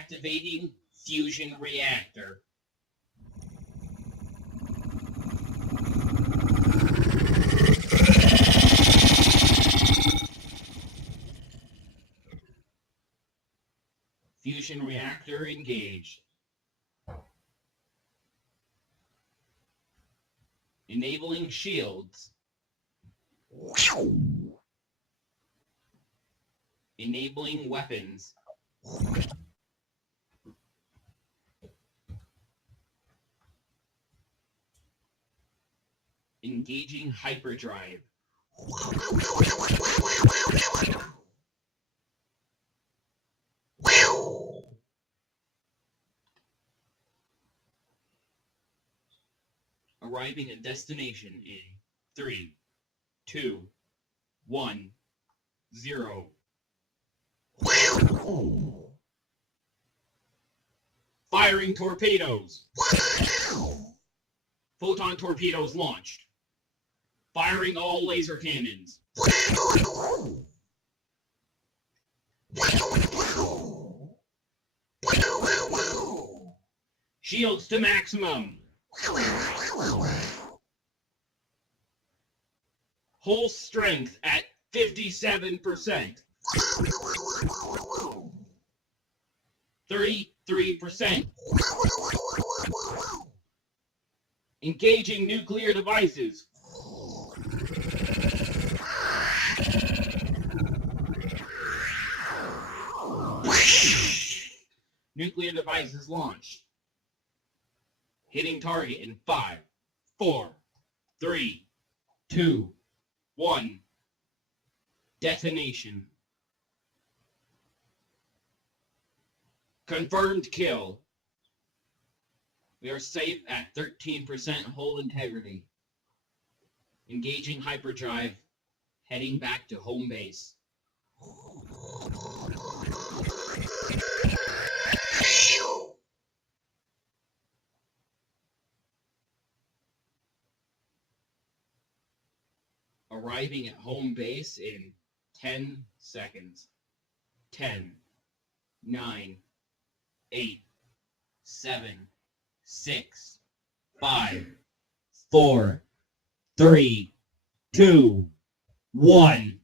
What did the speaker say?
Activating fusion reactor. Fusion reactor engaged. Enabling shields. Enabling weapons. Engaging hyperdrive. Arriving at destination in 3, 2, 1, 0. Firing torpedoes. Photon torpedoes launched. Firing all laser cannons. Shields to maximum. Hull strength at 57%. 33%. Engaging nuclear devices. Nuclear devices launched. Hitting target in 5, 4, 3, 2, 1. Detonation. Confirmed kill. We are safe at 13% hull integrity. Engaging hyperdrive. Heading back to home base. Arriving at home base in 10 seconds. 10, 9, 8, 7, 6, 5, 4, 3, 2, 1.